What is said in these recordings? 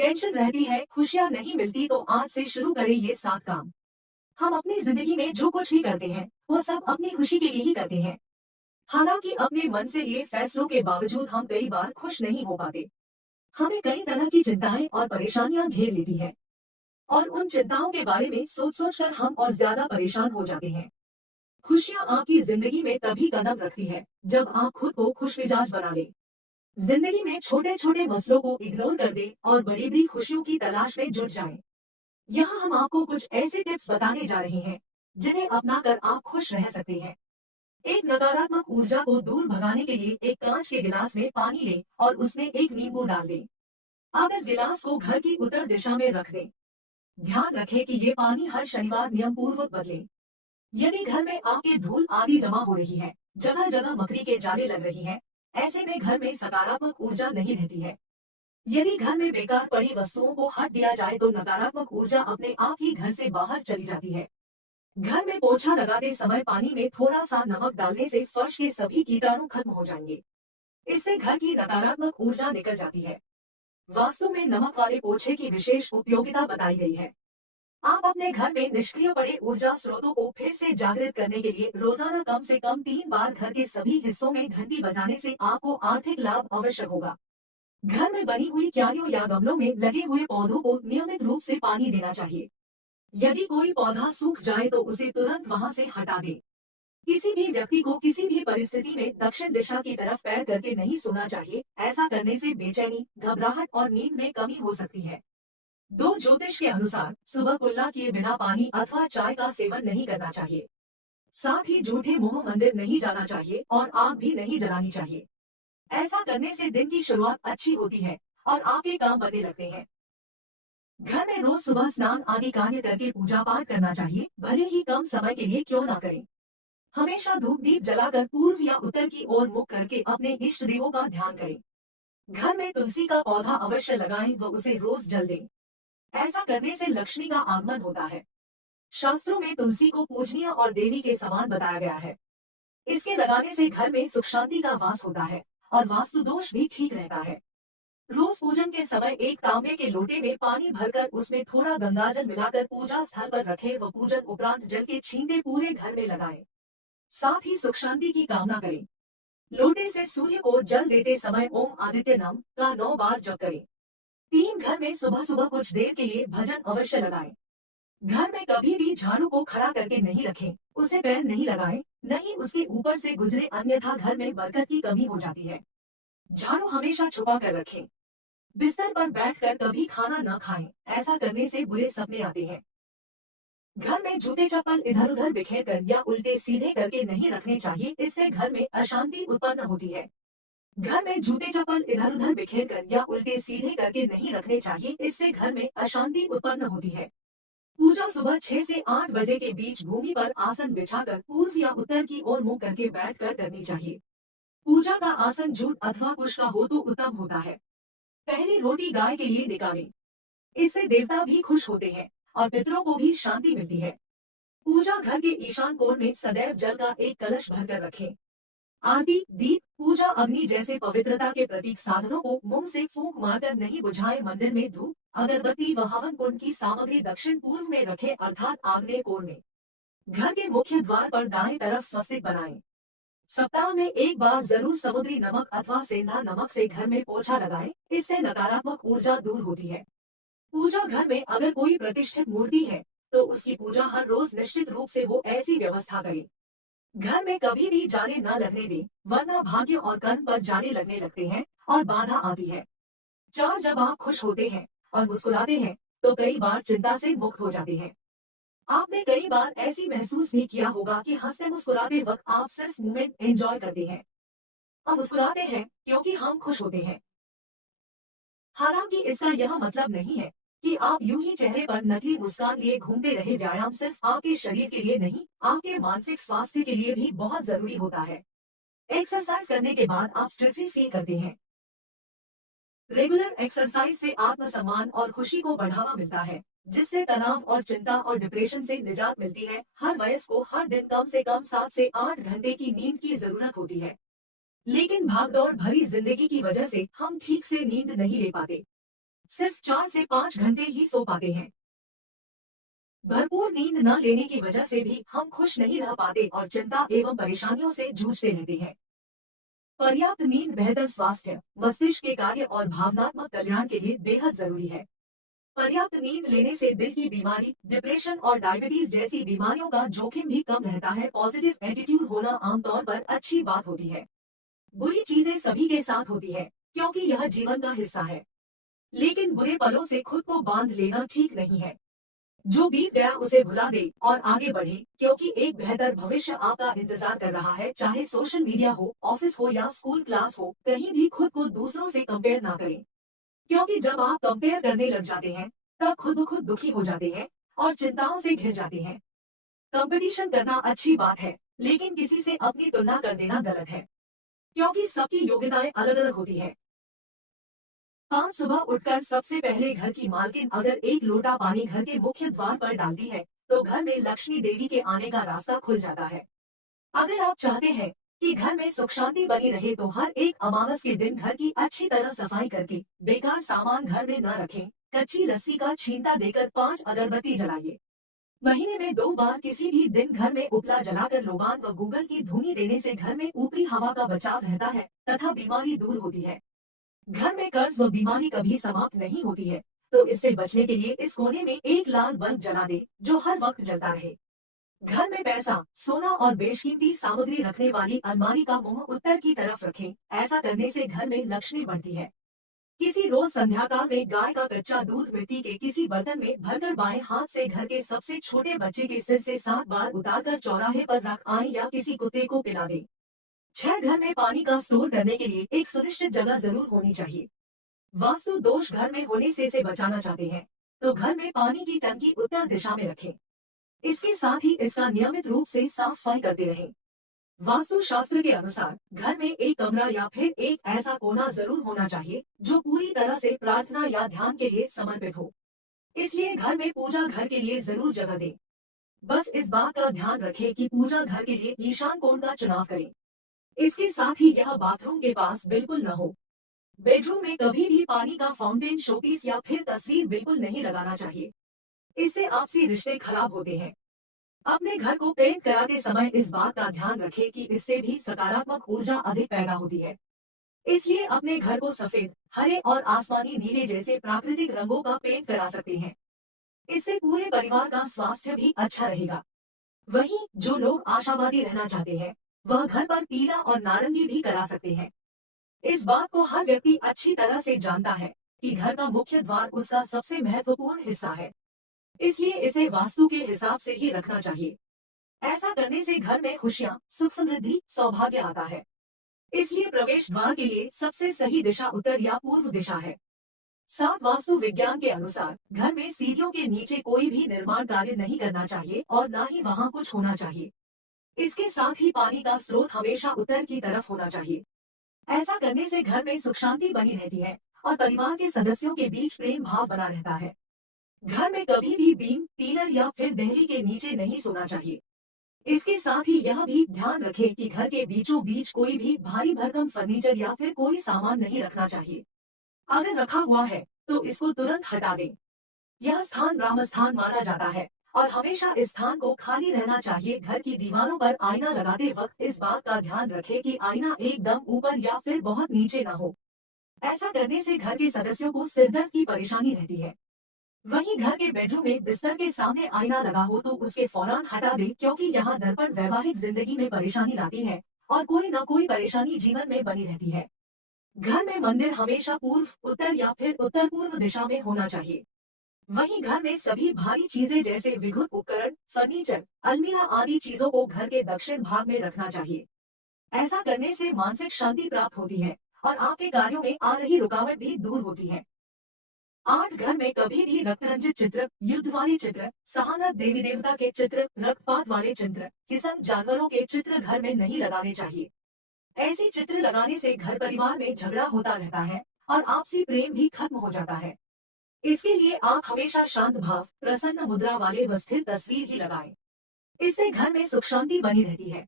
Tension रहती है, खुशियाँ नहीं मिलती तो आज से शुरू करें ये 7 काम। हम अपनी जिंदगी में जो कुछ भी करते हैं, वो सब अपनी खुशी के लिए ही करते हैं। हालांकि अपने मन से लिए फैसलों के बावजूद हम कई बार खुश नहीं हो पाते। हमें कई तरह की चिंताएं और परेशानियां घेर लेती है और उन चिंताओं के बारे में सोच सोच कर हम और ज्यादा परेशान हो जाते हैं। खुशियां आपकी जिंदगी में तभी कदम रखती है जब आप खुद को खुश मिजाज बना ले। जिंदगी में छोटे छोटे मसलों को इग्नोर कर दे और बड़ी बड़ी खुशियों की तलाश में जुट जाएं। यहाँ हम आपको कुछ ऐसे टिप्स बताने जा रहे हैं जिन्हें अपनाकर आप खुश रह सकते हैं। एक नकारात्मक ऊर्जा को दूर भगाने के लिए एक कांच के गिलास में पानी लें और उसमें एक नींबू डाल दें। आप इस गिलास को घर की उत्तर दिशा में रख दें। ध्यान रखें कि ये पानी हर शनिवार नियम पूर्वक बदलें। यदि घर में आके धूल आदि जमा हो रही है, जगह जगह मकड़ी के जाले लग रही हैं, ऐसे में घर में सकारात्मक ऊर्जा नहीं रहती है। यदि घर में बेकार पड़ी वस्तुओं को हट दिया जाए तो नकारात्मक ऊर्जा अपने आप ही घर से बाहर चली जाती है। घर में पोछा लगाते समय पानी में थोड़ा सा नमक डालने से फर्श के सभी कीटाणु खत्म हो जाएंगे। इससे घर की नकारात्मक ऊर्जा निकल जाती है। वास्तु में नमक वाले पोछे की विशेष उपयोगिता बताई गई है। आप अपने घर में निष्क्रिय पड़े ऊर्जा स्रोतों को फिर से जागृत करने के लिए रोजाना कम से कम 3 बार घर के सभी हिस्सों में घंटी बजाने से आपको आर्थिक लाभ अवश्य होगा। घर में बनी हुई क्यारियों या गमलों में लगे हुए पौधों को नियमित रूप से पानी देना चाहिए। यदि कोई पौधा सूख जाए तो उसे तुरंत वहां से हटा दे। किसी भी व्यक्ति को किसी भी परिस्थिति में दक्षिण दिशा की तरफ पैर करके नहीं सोना चाहिए। ऐसा करने से बेचैनी, घबराहट और नींद में कमी हो सकती है। दो ज्योतिष के अनुसार सुबह कुल्ला किए बिना पानी अथवा चाय का सेवन नहीं करना चाहिए। साथ ही झूठे मुंह मंदिर नहीं जाना चाहिए और आग भी नहीं जलानी चाहिए। ऐसा करने से दिन की शुरुआत अच्छी होती है और आपके काम बनने लगते हैं। घर में रोज सुबह स्नान आदि कार्य करके पूजा पाठ करना चाहिए, भले ही कम समय के लिए क्यों ना करें। हमेशा धूप दीप जलाकर पूर्व या उत्तर की ओर मुख करके अपने इष्ट देवों का ध्यान करें। घर में तुलसी का पौधा अवश्य लगाएं व उसे रोज जल दें। ऐसा करने से लक्ष्मी का आगमन होता है। शास्त्रों में तुलसी को पूजनीय और देवी के समान बताया गया है। इसके लगाने से घर में सुख शांति का वास होता है और वास्तु दोष भी ठीक रहता है। रोज पूजन के समय एक तांबे के लोटे में पानी भरकर उसमें थोड़ा गंगाजल मिलाकर पूजा स्थल पर रखें व पूजन उपरांत जल के छींटे पूरे घर में लगाएं। साथ ही सुख शांति की कामना करें। लोटे से सूर्य को जल देते समय ओम आदित्य नम का 9 बार जप करें। घर में सुबह सुबह कुछ देर के लिए भजन अवश्य लगाएं। घर में कभी भी झाड़ू को खड़ा करके नहीं रखें, उसे पैर नहीं लगाएं, न ही उसके ऊपर से गुजरे, अन्यथा घर में बरकत की कमी हो जाती है। झाड़ू हमेशा छुपा कर रखें। बिस्तर पर बैठकर कभी खाना न खाएं, ऐसा करने से बुरे सपने आते हैं। घर में जूते चप्पल इधर उधर बिखेर कर या उल्टे सीधे करके नहीं रखने चाहिए, इससे घर में अशांति उत्पन्न होती है। घर में जूते चप्पल इधर उधर बिखेर कर या उल्टे सीधे करके नहीं रखने चाहिए, इससे घर में अशांति उत्पन्न होती है। पूजा सुबह 6 से 8 बजे के बीच भूमि पर आसन बिछाकर पूर्व या उत्तर की ओर मुंह करके बैठकर करनी चाहिए। पूजा का आसन जूट अथवा कुश का हो तो उत्तम होता है। पहली रोटी गाय के लिए निकालें। इससे देवता भी खुश होते हैं और पितरों को भी शांति मिलती है। पूजा घर के ईशान कोण में सदैव जल का एक कलश भरकर रखें। आरती, दीप, पूजा अग्नि जैसे पवित्रता के प्रतीक साधनों को मुंह से फूंक मारकर नहीं बुझाएं। मंदिर में धूप, अगरबत्ती व हवन कुंड की सामग्री दक्षिण पूर्व में रखें, अर्थात आग्नेय कोण में। घर के मुख्य द्वार पर दाएं तरफ स्वस्तिक बनाएं। सप्ताह में एक बार जरूर समुद्री नमक अथवा सेंधा नमक से घर में पोछा लगाएं, इससे नकारात्मक ऊर्जा दूर होती है। पूजा घर में अगर कोई प्रतिष्ठित मूर्ति है तो उसकी पूजा हर रोज निश्चित रूप से हो, ऐसी व्यवस्था करें। घर में कभी भी जाले न लगने दें, वरना भाग्य और कर्म पर जाले लगने लगते हैं और बाधा आती है। जब आप खुश होते हैं और मुस्कुराते हैं तो कई बार चिंता से मुक्त हो जाते हैं। आपने कई बार ऐसी महसूस भी किया होगा कि हंसते मुस्कुराते वक्त आप सिर्फ मोमेंट एंजॉय करते हैं। हम मुस्कुराते हैं क्योंकि हम खुश होते हैं। हालांकि इसका यह मतलब नहीं है कि आप यूं ही चेहरे पर नकली मुस्कान लिए घूमते रहे। व्यायाम सिर्फ आपके शरीर के लिए नहीं, आपके मानसिक स्वास्थ्य के लिए भी बहुत जरूरी होता है। एक्सरसाइज करने के बाद आप स्ट्रेस फील करते हैं। रेगुलर एक्सरसाइज से आत्मसम्मान और खुशी को बढ़ावा मिलता है, जिससे तनाव और चिंता और डिप्रेशन से निजात मिलती है। हर वयस्क को हर दिन कम से कम 7 से 8 घंटे की नींद की जरूरत होती है, लेकिन भागदौड़ भरी जिंदगी की वजह से हम ठीक से नींद नहीं ले पाते। सिर्फ 4 से 5 घंटे ही सो पाते हैं। भरपूर नींद न लेने की वजह से भी हम खुश नहीं रह पाते और चिंता एवं परेशानियों से जूझते रहते हैं। पर्याप्त नींद बेहतर स्वास्थ्य, मस्तिष्क के कार्य और भावनात्मक कल्याण के लिए बेहद जरूरी है। पर्याप्त नींद लेने से दिल की बीमारी, डिप्रेशन और डायबिटीज जैसी बीमारियों का जोखिम भी कम रहता है। पॉजिटिव एटीट्यूड होना आमतौर पर अच्छी बात होती है। बुरी चीजें सभी के साथ होती है, क्योंकि यह जीवन का हिस्सा है। लेकिन बुरे पलों से खुद को बांध लेना ठीक नहीं है। जो बीत गया उसे भुला दे और आगे बढ़े, क्योंकि एक बेहतर भविष्य आपका इंतजार कर रहा है। चाहे सोशल मीडिया हो, ऑफिस हो या स्कूल क्लास हो, कहीं भी खुद को दूसरों से कंपेयर ना करें। क्योंकि जब आप कंपेयर करने लग जाते हैं, तब खुद ब खुद दुखी हो जाते हैं और चिंताओं से घिर जाते हैं। कंपटीशन करना अच्छी बात है, लेकिन किसी से अपनी तुलना कर देना गलत है, क्योंकि सबकी योग्यताएं अलग अलग होती है। आज सुबह उठकर सबसे पहले घर की मालकिन अगर एक लोटा पानी घर के मुख्य द्वार पर डालती है, तो घर में लक्ष्मी देवी के आने का रास्ता खुल जाता है। अगर आप चाहते हैं कि घर में सुख शांति बनी रहे, तो हर एक अमावस के दिन घर की अच्छी तरह सफाई करके बेकार सामान घर में न रखें। कच्ची लस्सी का छींटा देकर 5 अगरबत्ती जलाइए। महीने में 2 बार किसी भी दिन घर में उपला जलाकर लोबान व गूगल की धुनी देने से घर में ऊपरी हवा का बचाव रहता है तथा बीमारी दूर होती है। घर में कर्ज व बीमारी कभी समाप्त नहीं होती है, तो इससे बचने के लिए इस कोने में एक लाल बल्ब जला दे, जो हर वक्त जलता रहे। घर में पैसा, सोना और बेशकीमती सामग्री रखने वाली अलमारी का मुंह उत्तर की तरफ रखें। ऐसा करने से घर में लक्ष्मी बढ़ती है। किसी रोज संध्या काल में गाय का कच्चा दूध मिट्टी के किसी बर्तन में भरकर बाएं हाथ से घर के सबसे छोटे बच्चे के सिर से 7 बार उतारकर चौराहे पर रख आए या किसी कुत्ते को पिला दे। 6 घर में पानी का स्टोर करने के लिए एक सुनिश्चित जगह जरूर होनी चाहिए। वास्तु दोष घर में होने से बचाना चाहते हैं, तो घर में पानी की टंकी उत्तर दिशा में रखें। इसके साथ ही इसका नियमित रूप से साफ सफाई करते रहें। वास्तु शास्त्र के अनुसार घर में एक कमरा या फिर एक ऐसा कोना जरूर होना चाहिए जो पूरी तरह से प्रार्थना या ध्यान के लिए समर्पित हो। इसलिए घर में पूजा घर के लिए जरूर जगह दें। बस इस बात का ध्यान रखें कि पूजा घर के लिए ईशान कोण का चुनाव करें। इसके साथ ही यह बाथरूम के पास बिल्कुल न हो। बेडरूम में कभी भी पानी का फाउंटेन, शोपीस या फिर तस्वीर बिल्कुल नहीं लगाना चाहिए। इससे आपसी रिश्ते खराब होते हैं। अपने घर को पेंट कराते समय इस बात का ध्यान रखें कि इससे भी सकारात्मक ऊर्जा अधिक पैदा होती है। इसलिए अपने घर को सफेद, हरे और आसमानी नीले जैसे प्राकृतिक रंगों का पेंट करा सकते हैं। इससे पूरे परिवार का स्वास्थ्य भी अच्छा रहेगा। वहीं जो लोग आशावादी रहना चाहते हैं, वह घर पर पीला और नारंगी भी करा सकते हैं। इस बात को हर व्यक्ति अच्छी तरह से जानता है कि घर का मुख्य द्वार उसका सबसे महत्वपूर्ण हिस्सा है। इसलिए इसे वास्तु के हिसाब से ही रखना चाहिए। ऐसा करने से घर में खुशियां, सुख समृद्धि, सौभाग्य आता है। इसलिए प्रवेश द्वार के लिए सबसे सही दिशा उत्तर या पूर्व दिशा है। सात वास्तु विज्ञान के अनुसार घर में सीढ़ियों के नीचे कोई भी निर्माण कार्य नहीं करना चाहिए और न ही वहाँ कुछ होना चाहिए। इसके साथ ही पानी का स्रोत हमेशा उत्तर की तरफ होना चाहिए। ऐसा करने से घर में सुख शांति बनी रहती है और परिवार के सदस्यों के बीच प्रेम भाव बना रहता है। घर में कभी भी बीम, पिलर या फिर देहरी के नीचे नहीं सोना चाहिए। इसके साथ ही यह भी ध्यान रखें कि घर के बीचों बीच कोई भी भारी भरकम फर्नीचर या फिर कोई सामान नहीं रखना चाहिए। अगर रखा हुआ है तो इसको तुरंत हटा दें। यह स्थान ब्रह्म स्थान माना जाता है और हमेशा इस स्थान को खाली रहना चाहिए। घर की दीवारों पर आईना लगाते वक्त इस बात का ध्यान रखें कि आईना एकदम ऊपर या फिर बहुत नीचे न हो। ऐसा करने से घर के सदस्यों को सिरदर्द की परेशानी रहती है। वहीं घर के बेडरूम में बिस्तर के सामने आईना लगा हो तो उसके फौरन हटा दे, क्योंकि यहाँ दर्पण वैवाहिक जिंदगी में परेशानी लाती है और कोई न कोई परेशानी जीवन में बनी रहती है। घर में मंदिर हमेशा पूर्व, उत्तर या फिर उत्तर पूर्व दिशा में होना चाहिए। वहीं घर में सभी भारी चीजें जैसे विद्युत उपकरण, फर्नीचर, अलमीरा आदि चीजों को घर के दक्षिण भाग में रखना चाहिए। ऐसा करने से मानसिक शांति प्राप्त होती है और आपके कार्यों में आ रही रुकावट भी दूर होती है। 8 घर में कभी भी रक्तरंजित चित्र, युद्ध वाले चित्र, सहानत देवी देवता के चित्र, रक्तपात वाले चित्र, किस्म जानवरों के चित्र घर में नहीं लगाने चाहिए। ऐसे चित्र लगाने से घर परिवार में झगड़ा होता रहता है और आपसी प्रेम भी खत्म हो जाता है। इसके लिए आप हमेशा शांत भाव, प्रसन्न मुद्रा वाले व स्थिर तस्वीर ही लगाएं। इससे घर में सुख शांति बनी रहती है।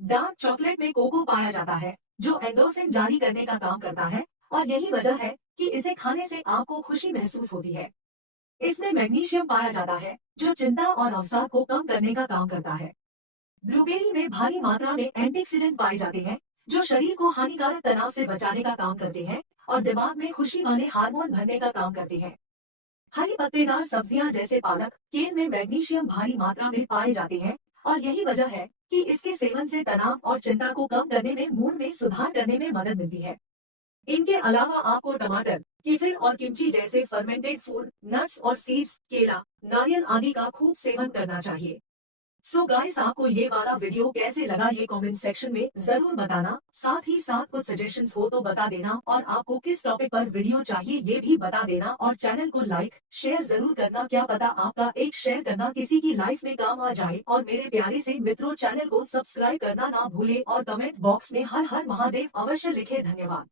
डार्क चॉकलेट में कोको पाया जाता है, जो एंडोर्फिन जारी करने का काम करता है और यही वजह है कि इसे खाने से आपको खुशी महसूस होती है। इसमें मैग्नीशियम पाया जाता है, जो चिंता और अवसाद को कम करने का काम करता है। ब्लूबेरी में भारी मात्रा में एंटीऑक्सीडेंट पाए जाते हैं, जो शरीर को हानिकारक तनाव से बचाने का काम करते हैं और दिमाग में खुशी वाले हार्मोन भरने का काम करते हैं। हरी पत्तेदार सब्जियां जैसे पालक, केल में मैग्नीशियम भारी मात्रा में पाए जाते हैं और यही वजह है कि इसके सेवन से तनाव और चिंता को कम करने में मूड में सुधार करने में मदद मिलती है। इनके अलावा आपको टमाटर, कीफिर और किमची जैसे फर्मेंटेड फूड, नट्स और सीड्स, केला, नारियल आदि का खूब सेवन करना चाहिए। सो गाइस, आपको ये वाला वीडियो कैसे लगा ये कमेंट सेक्शन में जरूर बताना। साथ ही साथ कुछ सजेशंस हो तो बता देना और आपको किस टॉपिक पर वीडियो चाहिए ये भी बता देना और चैनल को लाइक शेयर जरूर करना। क्या पता आपका एक शेयर करना किसी की लाइफ में काम आ जाए। और मेरे प्यारे से मित्रों, चैनल को सब्सक्राइब करना ना भूले और कमेंट बॉक्स में हर हर महादेव अवश्य लिखे। धन्यवाद।